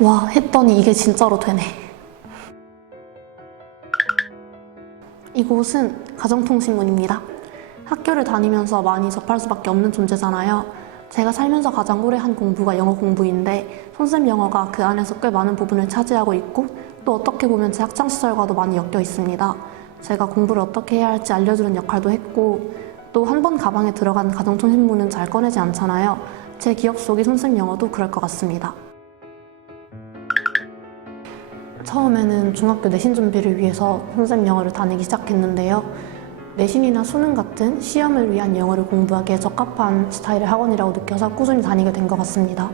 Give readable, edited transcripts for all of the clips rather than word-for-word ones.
와 했더니 이게 진짜로 되네. 이곳은 가정통신문입니다. 학교를 다니면서 많이 접할 수밖에 없는 존재잖아요. 제가 살면서 가장 오래 한 공부가 영어 공부인데 선생님 영어가 그 안에서 꽤 많은 부분을 차지하고 있고 또 어떻게 보면 제 학창시절과도 많이 엮여 있습니다. 제가 공부를 어떻게 해야 할지 알려주는 역할도 했고 또 한 번 가방에 들어간 가정통신문은 잘 꺼내지 않잖아요. 제 기억 속의 선생님 영어도 그럴 것 같습니다. 처음에는 중학교 내신 준비를 위해서 선생님 영어를 다니기 시작했는데요. 내신이나 수능 같은 시험을 위한 영어를 공부하기에 적합한 스타일의 학원이라고 느껴서 꾸준히 다니게 된 것 같습니다.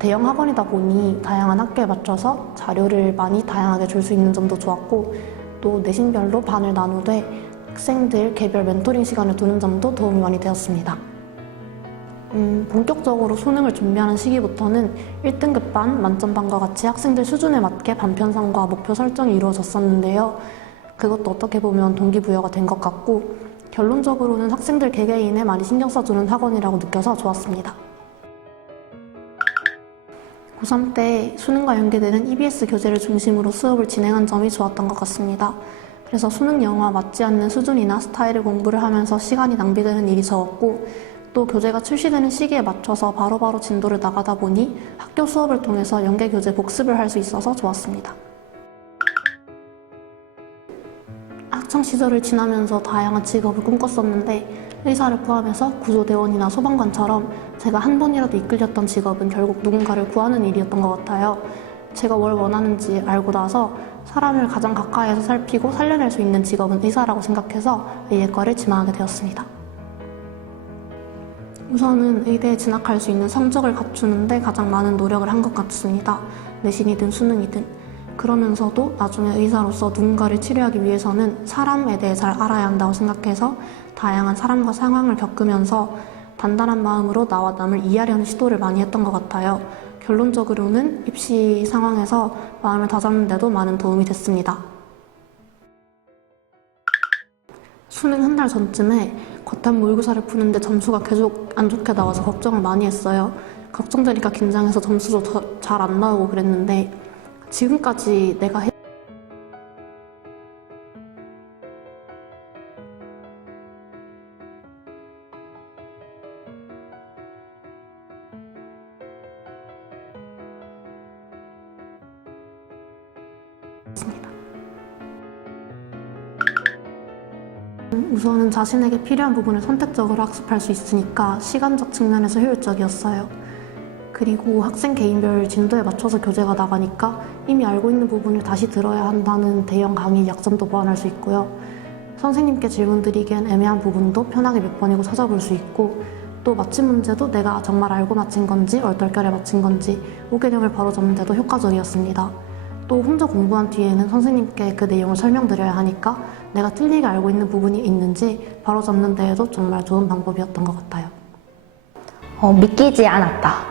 대형 학원이다 보니 다양한 학교에 맞춰서 자료를 많이 다양하게 줄 수 있는 점도 좋았고 또 내신별로 반을 나누되 학생들 개별 멘토링 시간을 두는 점도 도움이 많이 되었습니다. 본격적으로 수능을 준비하는 시기부터는 1등급 반, 만점반과 같이 학생들 수준에 맞게 반편성과 목표 설정이 이루어졌었는데요. 그것도 어떻게 보면 동기부여가 된 것 같고 결론적으로는 학생들 개개인에 많이 신경 써주는 학원이라고 느껴서 좋았습니다. 고3 때 수능과 연계되는 EBS 교재를 중심으로 수업을 진행한 점이 좋았던 것 같습니다. 그래서 수능 영어와 맞지 않는 수준이나 스타일의 공부를 하면서 시간이 낭비되는 일이 적었고 또 교재가 출시되는 시기에 맞춰서 바로바로 진도를 나가다 보니 학교 수업을 통해서 연계 교재 복습을 할 수 있어서 좋았습니다. 학창 시절을 지나면서 다양한 직업을 꿈꿨었는데 의사를 포함해서 구조대원이나 소방관처럼 제가 한 번이라도 이끌렸던 직업은 결국 누군가를 구하는 일이었던 것 같아요. 제가 뭘 원하는지 알고 나서 사람을 가장 가까이에서 살피고 살려낼 수 있는 직업은 의사라고 생각해서 의예과를 지망하게 되었습니다. 우선은 의대에 진학할 수 있는 성적을 갖추는데 가장 많은 노력을 한 것 같습니다. 내신이든 수능이든. 그러면서도 나중에 의사로서 누군가를 치료하기 위해서는 사람에 대해 잘 알아야 한다고 생각해서 다양한 사람과 상황을 겪으면서 단단한 마음으로 나와 남을 이해하려는 시도를 많이 했던 것 같아요. 결론적으로는 입시 상황에서 마음을 다잡는데도 많은 도움이 됐습니다. 수능 한 달 전쯤에 과탐 모의고사를 푸는데 점수가 계속 안 좋게 나와서 걱정을 많이 했어요. 걱정되니까 긴장해서 점수도 잘 안 나오고 그랬는데 지금까지 내가 했습니다. 우선은 자신에게 필요한 부분을 선택적으로 학습할 수 있으니까 시간적 측면에서 효율적이었어요. 그리고 학생 개인별 진도에 맞춰서 교재가 나가니까 이미 알고 있는 부분을 다시 들어야 한다는 대형 강의 약점도 보완할 수 있고요. 선생님께 질문 드리기엔 애매한 부분도 편하게 몇 번이고 찾아볼 수 있고 또 맞힌 문제도 내가 정말 알고 맞힌 건지 얼떨결에 맞힌 건지 오개념을 바로잡는 데도 효과적이었습니다. 또 혼자 공부한 뒤에는 선생님께 그 내용을 설명드려야 하니까 내가 틀리게 알고 있는 부분이 있는지 바로잡는 데에도 정말 좋은 방법이었던 것 같아요. 믿기지 않았다.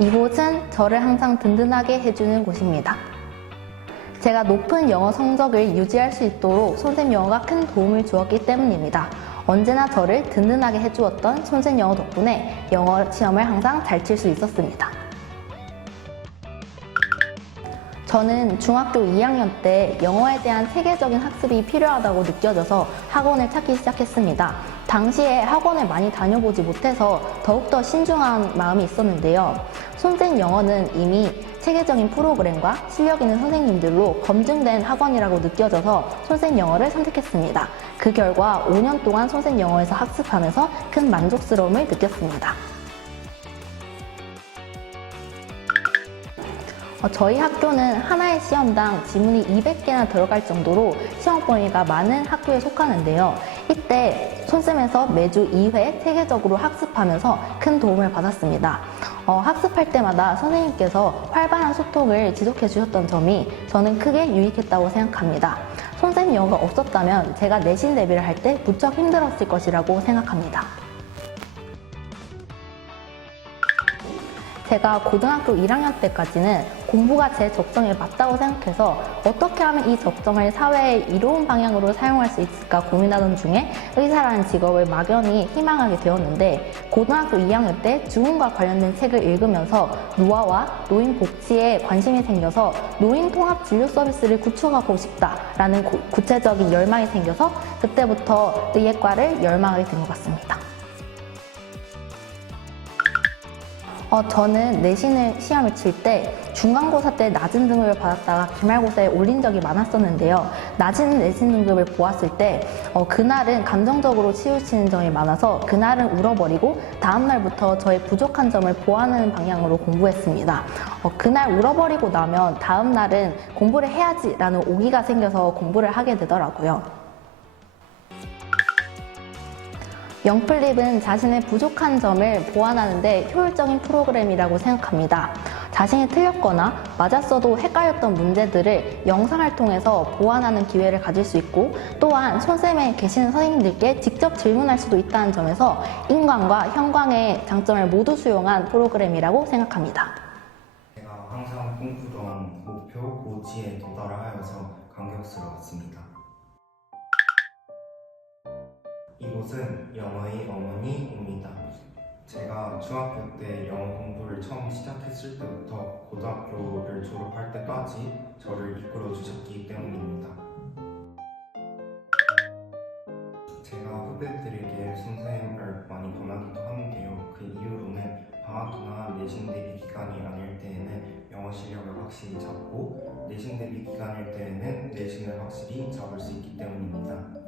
이곳은 저를 항상 든든하게 해주는 곳입니다. 제가 높은 영어 성적을 유지할 수 있도록 선생님 영어가 큰 도움을 주었기 때문입니다. 언제나 저를 든든하게 해주었던 선생님 영어 덕분에 영어 시험을 항상 잘 칠 수 있었습니다. 저는 중학교 2학년 때 영어에 대한 세계적인 학습이 필요하다고 느껴져서 학원을 찾기 시작했습니다. 당시에 학원을 많이 다녀보지 못해서 더욱더 신중한 마음이 있었는데요. 선생님 영어는 이미 세계적인 프로그램과 실력 있는 선생님들로 검증된 학원이라고 느껴져서 선생님 영어를 선택했습니다. 그 결과 5년 동안 선생님 영어에서 학습하면서 큰 만족스러움을 느꼈습니다. 저희 학교는 하나의 시험당 지문이 200개나 들어갈 정도로 시험 범위가 많은 학교에 속하는데요. 이때 손쌤에서 매주 2회 세계적으로 학습하면서 큰 도움을 받았습니다. 학습할 때마다 선생님께서 활발한 소통을 지속해 주셨던 점이 저는 크게 유익했다고 생각합니다. 선생님 영어가 없었다면 제가 내신 대비를 할 때 무척 힘들었을 것이라고 생각합니다. 제가 고등학교 1학년 때까지는 공부가 제 적성에 맞다고 생각해서 어떻게 하면 이 적성을 사회에 이로운 방향으로 사용할 수 있을까 고민하던 중에 의사라는 직업을 막연히 희망하게 되었는데, 고등학교 2학년 때 죽음과 관련된 책을 읽으면서 노화와 노인 복지에 관심이 생겨서 노인 통합 진료 서비스를 구축하고 싶다라는 구체적인 열망이 생겨서 그때부터 의예과를 열망하게 된 것 같습니다. 저는 내신을 시험을 칠 때 중간고사 때 낮은 등급을 받았다가 기말고사에 올린 적이 많았었는데요. 낮은 내신 등급을 보았을 때 그날은 감정적으로 치우치는 점이 많아서 그날은 울어버리고 다음날부터 저의 부족한 점을 보완하는 방향으로 공부했습니다. 그날 울어버리고 나면 다음날은 공부를 해야지라는 오기가 생겨서 공부를 하게 되더라고요. 영플립은 자신의 부족한 점을 보완하는데 효율적인 프로그램이라고 생각합니다. 자신이 틀렸거나 맞았어도 헷갈렸던 문제들을 영상을 통해서 보완하는 기회를 가질 수 있고, 또한 손쌤에 계시는 선생님들께 직접 질문할 수도 있다는 점에서 인광과 형광의 장점을 모두 수용한 프로그램이라고 생각합니다. 제가 항상 꿈꾸던 목표 고지에 도달하여서 감격스러웠습니다. 이곳은 영어의 어머니입니다. 제가 중학교 때 영어 공부를 처음 시작했을 때부터 고등학교를 졸업할 때까지 저를 이끌어 주셨기 때문입니다. 제가 후배들에게 선생님을 많이 권하기도 하는데요. 그 이유로는 방학이나 내신 대비 기간이 아닐 때에는 영어 실력을 확실히 잡고, 내신 대비 기간일 때에는 내신을 확실히 잡을 수 있기 때문입니다.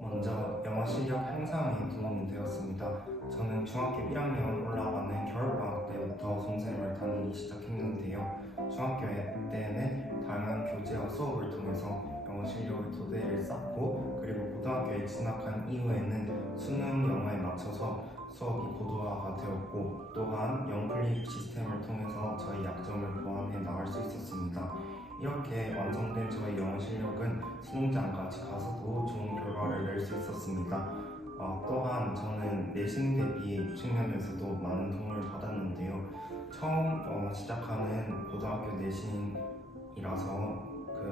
먼저 영어 실력 향상에 도움이 되었습니다. 저는 중학교 1학년 올라가는 겨울방학 때부터 선생님을 다니기 시작했는데요. 중학교 때는 다양한 교재와 수업을 통해서 영어 실력의 토대를 쌓고, 그리고 고등학교에 진학한 이후에는 수능 영어에 맞춰서 수업이 고도화가 되었고, 또한 영플립 시스템을 통해서 저희 약점을 보완해 나갈 수 있었습니다. 이렇게 완성된 저의 영어 실력은 수능장까지 가서도 좋은 결과를 낼 수 있었습니다. 또한 저는 내신 대비 측면에서도 많은 도움을 받았는데요. 처음 시작하는 고등학교 내신이라서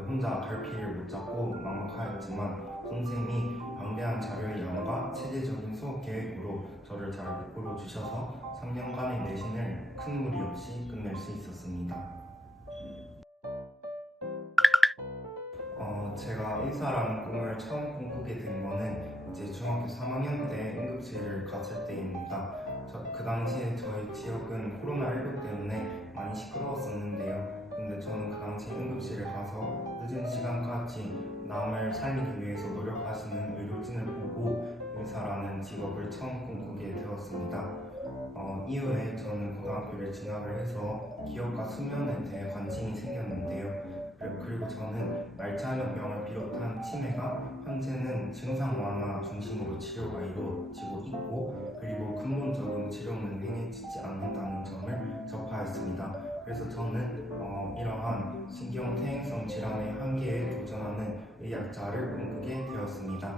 혼자 갈피를 못 잡고 막막하였지만, 선생님이 방대한 자료의 양과 체계적인 수업 계획으로 저를 잘 이끌어 주셔서 3년간의 내신을 큰 무리 없이 끝낼 수 있었습니다. 제가 의사라는 꿈을 처음 꿈꾸게 된 거는 이제 중학교 3학년 때 응급실을 갔을 때입니다. 그 당시에 저희 지역은 코로나19 때문에 많이 시끄러웠었는데요. 근데 저는 그 당시 응급실을 가서 늦은 시간까지 남을 살리기 위해서 노력하시는 의료진을 보고 의사라는 직업을 처음 꿈꾸게 되었습니다. 이후에 저는 고등학교를 진학을 해서 기업과 수면에 대해 관심이 생겼는데요. 그리고 저는 말장염병을 비롯한 치매가 현재는 증상 완화 중심으로 치료가 이루어지고 있고, 그리고 근본적인 치료는 행해지지 않는다는 점을 접하였습니다. 그래서 저는 이러한 신경퇴행성 질환의 한계에 도전하는 의학자를 꿈꾸게 되었습니다.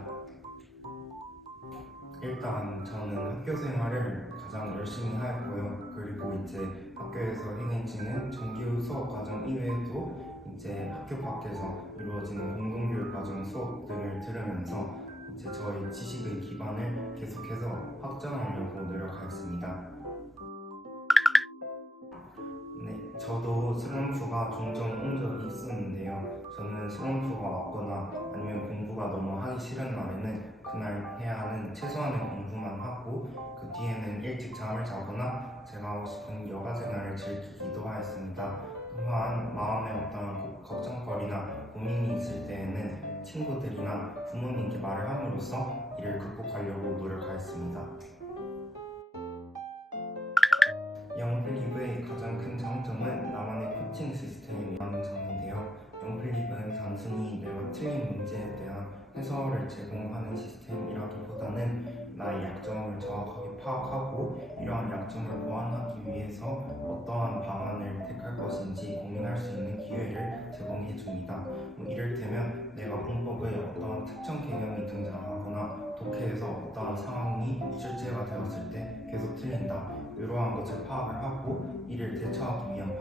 일단 저는 학교 생활을 가장 열심히 하였고요. 그리고 이제 학교에서 행해지는 정규 수업 과정 이외에도 이제 학교 밖에서 이루어지는 공동교육 과정 수업 등을 들으면서 이제 저희 지식의 기반을 계속해서 확장하려고 노력하였습니다. 네, 저도 슬럼프가 종종 온 적이 있었는데요. 저는 슬럼프가 왔거나 아니면 공부가 너무 하기 싫은 날에는 그날 해야 하는 최소한의 공부만 하고, 그 뒤에는 일찍 잠을 자거나 제가 하고 싶은 여가 생활을 즐기기도 하였습니다. 또한 마음에 어떤 걱정거리나 고민이 있을 때에는 친구들이나 부모님께 말을 함으로써 이를 극복하려고 노력하였습니다. 영플립의 가장 큰 장점은 나만의 코칭 시스템이라는 점인데요. 영플립은 단순히 내가 틀린 문제에 대한 해설을 제공하는 시스템이라기보다는 나의 약점을 정확하게 파악하고 이러한 약점을 보완하기 위해서 어떠한 방안을 택할 것인지 고민할 수 있는 기회를 제공해 줍니다. 이를테면 내가 문법에 어떠한 특정 개념이 등장하거나 독해에서 어떠한 상황이 출제가 되었을 때 계속 틀린다. 이러한 것을 파악을 하고 이를 대처하기 위한